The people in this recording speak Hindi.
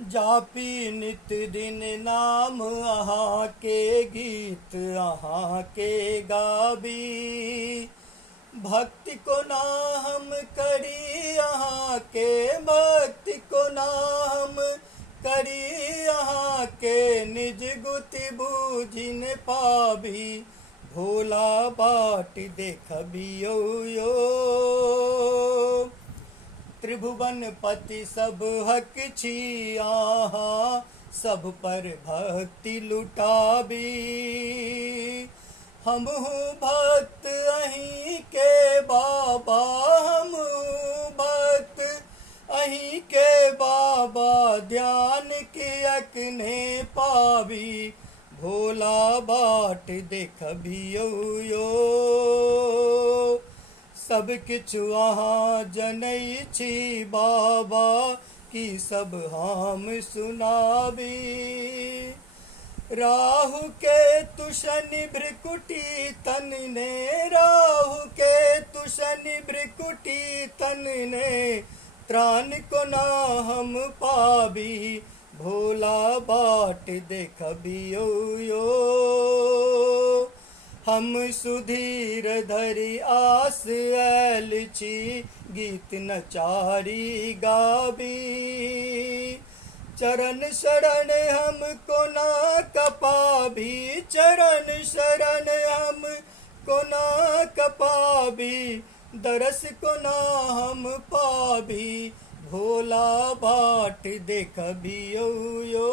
जापी नित दिन नाम अहाँ के गीत अहाँ के गाबी। भक्ति को ना हम करी अहाँ के, भक्ति को ना हम करी अहाँ के। निज गुति बूझिन पाबी, भोला बाट देखबियो यो। त्रिभुवन पति सब हक छी आहा, सब पर भक्ति लुटाबी। हमहु भक्त अहीं के बाबा, हमहु भक्त अहीं के बाबा। ध्यान के अकने पाबी, भोला बाट देखबियो यो। सब किछु अहाँ जनई छी बाबा, की सब हम सुनाबी। राहु के तु शनि भृकुटी तन ने, राहु के तु शनि भृकुटी तन ने। त्राण को ना हम पाबी, भोला बाट देखबियो यो। हम सुधीर धरि आस ऐल छी, गीत नचारी गाबी। चरण शरण हमको ना कपाबी, चरण शरण हमको ना कपाबी। दरस को ना हम पाबी, भोला बाट देखबियो यो।